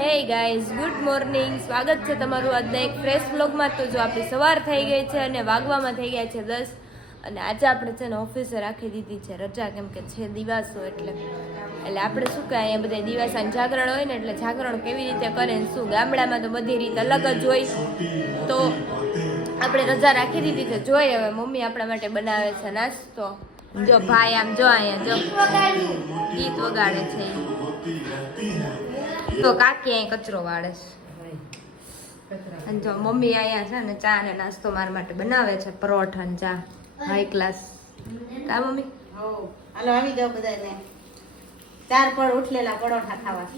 Hey guys, good morning. સ્વાગત છે તમારું આજના એક ફ્રેશ વ્લોગમાં. તો જો આપણી સવાર થઈ ગઈ છે અને વાગવામાં થઈ ગયા છે 10. અને આજે આપણે છે ને ઓફિસે રાખી દીધી છે રજા, કેમ કે છે દિવાસો. એટલે આપણે શું કે અહીંયા બધા દિવાસાનું જાગરણ હોય ને, એટલે જાગરણ કેવી રીતે કરે ને શું, ગામડામાં તો બધી રીત અલગ જ હોય. તો આપણે રજા રાખી દીધી છે. જોઈએ હવે મમ્મી આપણા માટે બનાવે છે નાસ્તો. જો ભાઈ આમ જો અહીંયા જો ગીત વગાડે છે, તો કાકી અહીં કચરો વાળે છે. અને જો મમ્મી અહીંયા છે ને ચા ને નાસ્તો મારા માટે બનાવે છે, પરોઠા ને ચા હાઈ ક્લાસ. કા મમ્મી? હાલો આવી જાઓ બધાને 4 પર ઉઠલેલા પરોઠા ખાવા.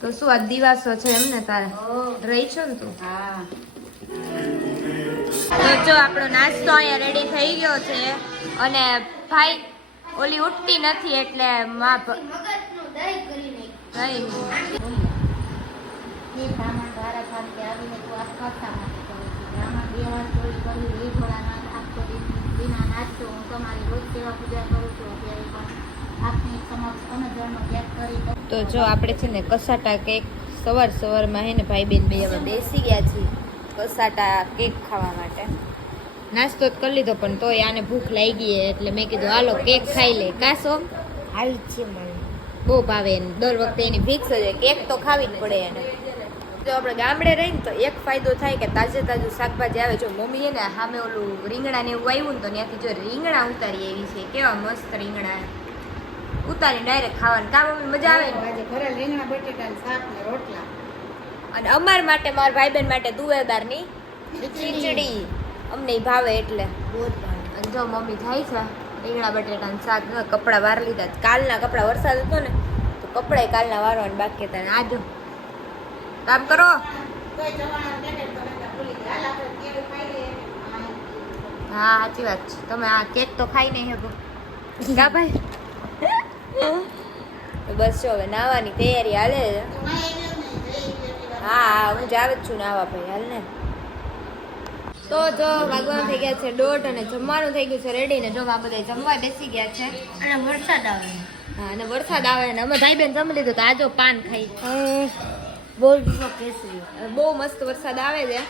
તો શું આ દિવસો છે એમ ને? તારે રહી છો ને તું? હા. તો જો આપણો નાસ્તો અહીંયા રેડી થઈ ગયો છે. અને ભાઈ ઓલી ઉઠતી નથી એટલે માં તો જો આપણે છે ને કસાટા કેક સવારમાં હે ને ભાઈ બેન બે હવે બેસી ગયા છીએ કસાટા કેક ખાવા માટે. નાસ્તો જ કરી લીધો પણ તોય આને ભૂખ લાગી એટલે મેં કીધું હાલો કેક ખાઈ લે. કાસો આવી છે મને બહુ ભાવે એને, દર વખતે એની ફિક્સ જ કેક તો ખાવી જ પડે એને. જો આપણે ગામડે રહીને તો એક ફાયદો થાય કે તાજે તાજું શાકભાજી આવે. જો મમ્મી ને સામે ઓલું રીંગણા ને એવું આવ્યું ને તો ત્યાંથી જો રીંગણા ઉતારી એવી છે, કેવા મસ્ત રીંગણા ઉતારી ડાયરેક્ટ ખાવાનું. કા મમ્મી મજા આવે ને? ઘરે રીંગણા બટેટા શાક ને રોટલા. અને અમાર માટે મારા ભાઈબેન માટે તુવેરદારની ખીચડી અમને ભાવે એટલે. અને જો મમ્મી થાય છે રીંગણા બટેટાનું શાક. કપડાં વાર લીધા, કાલના કપડાં, વરસાદ હતો ને તો કપડાં કાલના વારવાનું બાકી હતા. આજો કામ કરો. હા સાચી વાત છે. તમે આ કેક તો ખાઈ નહીં શકો કા ભાઈ? તો બસ જો હવે નાવાની તૈયારી હાલે છે. હા હું જ આવે જ છું નાવા ભાઈ, હાલ ને. તો જો વાગવાનું થઈ ગયા છે 1:30 અને જમવાનું થઈ ગયું છે રેડી. ને જો આ બધા જમવા બેસી ગયા છે અને વરસાદ આવે. હા અને વરસાદ આવે ને અમે ભાઈ બેન જમી લીધું. તો આજો પાન ખાઈ બહુ મસ્ત વરસાદ આવે છે.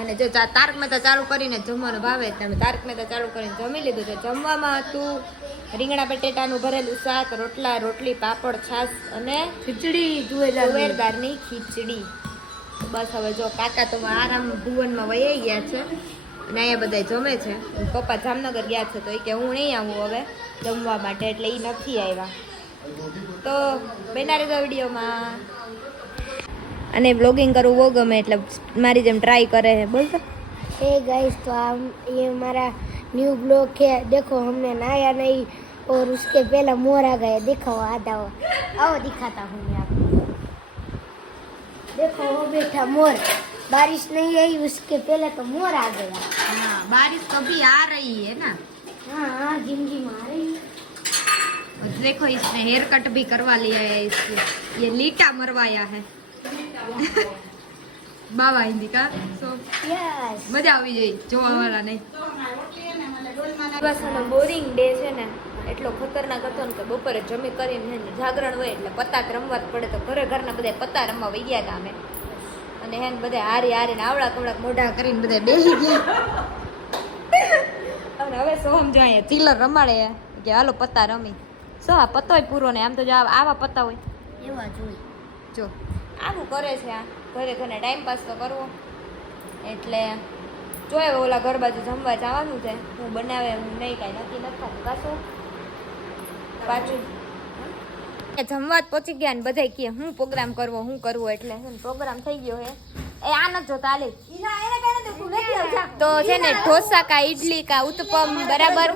અને જો તારક મહેતા ચાલુ કરીને જમવાનું ભાવે છે. અમે તારક મહેતા ચાલુ કરીને જમી લીધું છે. જમવામાં હતું રીંગણા બટેટાનું ભરેલું શાક, રોટલા, રોટલી, પાપડ, છાશ અને ખીચડી, તુવેરદારની ખીચડી. બસ હવે જો કાકા તો આરામ ભુવનમાં વહી ગયા છે અને અહીંયા બધા જમે છે. પપ્પા જામનગર ગયા છે તો એ કે હું નહીં આવું હવે જમવા માટે, એટલે એ નથી આવ્યા. તો બેનારી તો વિડીયોમાં અને બ્લોગિંગ કરવું બહુ ગમે એટલે મારી જેમ ટ્રાય કરે છે. બોલ हे गाइस, तो ये हमारा न्यू ब्लॉग है. देखो हमने नहाया नहीं और उसके पहले मोर आ गए. दिखाओ आधा आओ दिखाता हूँ मैं आपको. देखो वो बैठा मोर. बारिश नहीं आई उसके पहले तो मोर आ गया. हाँ बारिश कभी आ रही है ना. हाँ हाँ जिम जिम आ रही है. देखो इसने हेयर कट भी करवा लिया है इससे. ये लीटा मरवाया है બાવા હિન્દી કા. સો यस મજા આવી જાય જોવા વાળા નહીં. દિવસનો બોરિંગ ડે છે ને એટલો ખતરનાક હતો ને કે બપોરે જમી કરીને જાગરણ હોય એટલે પત્તા રમવા જ પડે. તો ઘરના બધા પત્તા રમવા વહી ગયા હતા અમે. અને હેન બધા હારી હારીને આવડા કવડા મોઢા કરીને બધા બેસી ગયા. અને હવે સોહમ જો અહીંયા ચીલર રમાડે કે હાલો પત્તા રમી. સો આ પત્તોય પૂરો ને આમ તો જો આવા પત્તા હોય એવા જોઈ જો આવું કરે છે. આ ઘરે ટાઈમ પાસ તો કરવો એટલે જોઈએ ઓલા ઘર બાજુ જમવા જવાનું છે. હું બનાવે હું નહીં કાંઈ નક્કી નથી થતું. કાશું પાછું જમવા જ પહોંચી ગયા ને બધા કહે હું પ્રોગ્રામ કરવો હું કરવું. એટલે પ્રોગ્રામ થઈ ગયો હે. એ આ નથી જોતા હાલે તો છે ને ઢોસા કા ઈડલી કા ઉત્તપમ બરાબર.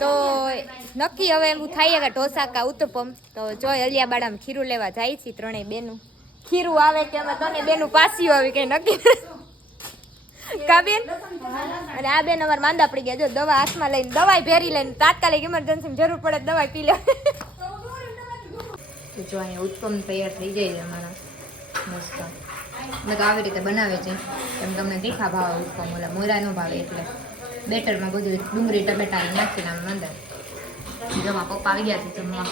તો નક્કી હવે એવું થાય કે ઢોસા કા ઉત્તપમ. તો જોઈ અલિયાબાડામાં ખીરું લેવા જાય છે ત્રણેય બેનું. ખીરું આવે કે અમે તને બેનું પાસ્યું આવી કઈ નક્કી કા બેન. અને આ બેન અમારે માંદા પડી ગયા. જો દવા હાથમાં લઈને દવાઈ ભેરી લઈને તાત્કાલિક ઇમરજન્સી જરૂર પડે દવાઈ પી લે. જો અહીંયા ઉત્પમ તૈયાર થઈ જાય છે અમારા મસ્ત. મેં તો આવી રીતે બનાવે છે એમ. તમને તીખા ભાવે ઉત્પમ, ઓલા મોરા નો ભાવે એટલે બેટરમાં બધું ડુંગળી ટમેટા નાખીને આમ અંદર. જમવા પપ્પા આવી ગયા છે જમવા.